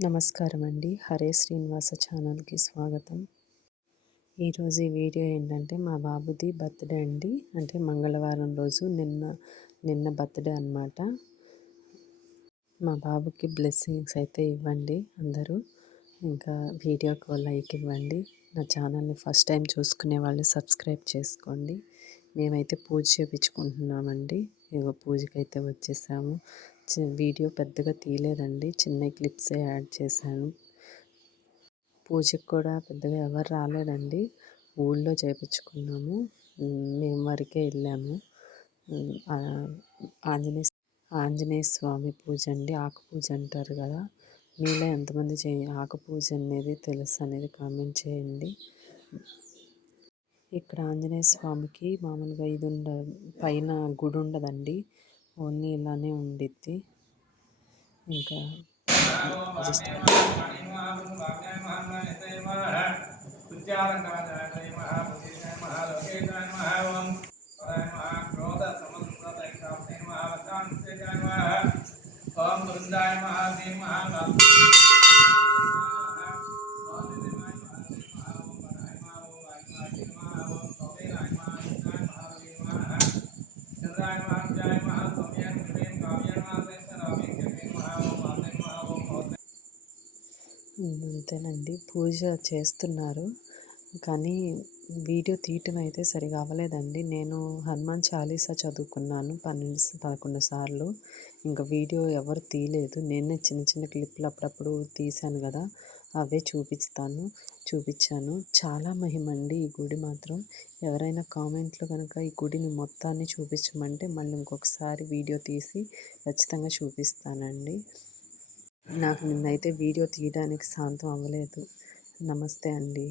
నమస్కారం అండి. హరే శ్రీనివాస ఛానల్‌కి స్వాగతం. ఈరోజు ఈ వీడియో ఏంటంటే మా బాబుది బర్త్‌డే అండి. అంటే మంగళవారం రోజు నిన్న బర్త్‌డే అనమాట. మా బాబుకి బ్లెస్సింగ్స్ అయితే ఇవ్వండి అందరూ. ఇంకా వీడియోకి ఒక లైక్ ఇవ్వండి. నా ఛానల్‌ని ఫస్ట్ టైం చూసుకునే వాళ్ళు సబ్స్క్రైబ్ చేసుకోండి. మేమైతే పూజ చేపించుకుంటున్నామండి. ఇగో పూజకైతే వచ్చేసాము. వీడియో పెద్దగా తీయలేదండి. చిన్న క్లిప్సే యాడ్ చేశాను. పూజకి కూడా పెద్దగా ఎవరు రాలేదండి. ఊళ్ళో చేపించుకున్నాము. మేము వరకే వెళ్ళాము. ఆంజనేయ ఆంజనేయ స్వామి పూజ అండి. ఆకు పూజ అంటారు కదా. మీలో ఎంతమంది ఆకు పూజ అనేది తెలుసు అనేది కామెంట్ చేయండి. ఇక్కడ ఆంజనేయ స్వామికి మామూలుగా పైన గుడి ఉండదండి. ఓన్లీ ఇలానే ఉండిద్ది. ఇంకా జస్ట్ అంతేనండి. పూజ చేస్తున్నారు. కానీ వీడియో తీయటం అయితే సరిగా అవ్వలేదండి. నేను హనుమాన్ చాలీసా చదువుకున్నాను 11 సార్లు. ఇంకా వీడియో ఎవరు తీయలేదు. నేనే చిన్న చిన్న క్లిప్లు అప్పుడప్పుడు తీశాను కదా, అవే చూపించాను. చాలా మహిమండి ఈ గుడి మాత్రం. ఎవరైనా కామెంట్లో కనుక ఈ గుడిని మొత్తాన్ని చూపించమంటే మళ్ళీ ఇంకొకసారి వీడియో తీసి ఖచ్చితంగా చూపిస్తానండి. నాకు నిన్నైతే వీడియో తీయడానికి సాధ్యం అవ్వలేదు. నమస్తే అండి.